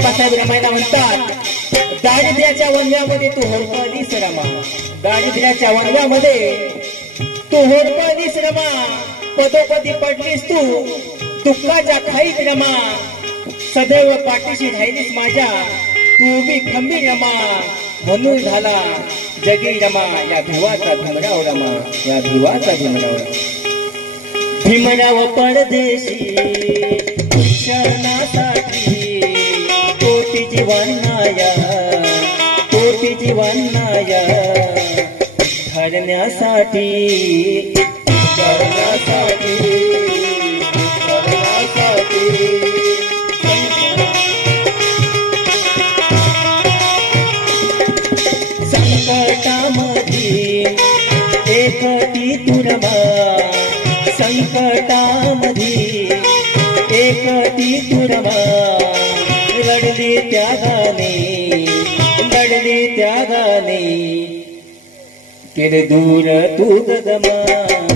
बाबासाहेब रमायला म्हणतात, दारिद्र्याच्या वनव्यामध्ये तू होडपळलीस रमा, दारिद्र्याच्या वनव्यामध्ये तू होडपळलीस रमा, पदोपदी पडलीस तू दुःखाच्या खाईत रमा, सदैव पाठीशी राहिलीस माझ्या तू बी खंबीर रमा, म्हणून झाला जगी रमा या भिवाचा भीमराव रमा, या भिवाचा भीमराव. भीमराव परदेशी शिक्षणासाठी कोटी जीवनाया, कोटी जीवनाया धरण्यासाठी, धरण्यासाठी, धरण्यासाठी. संकटामध्ये एकटी तुरमा, संकटामध्ये एकटी तुरमा, लढली त्यागाने, लढली त्यागाने, केले दूर तू गगमा.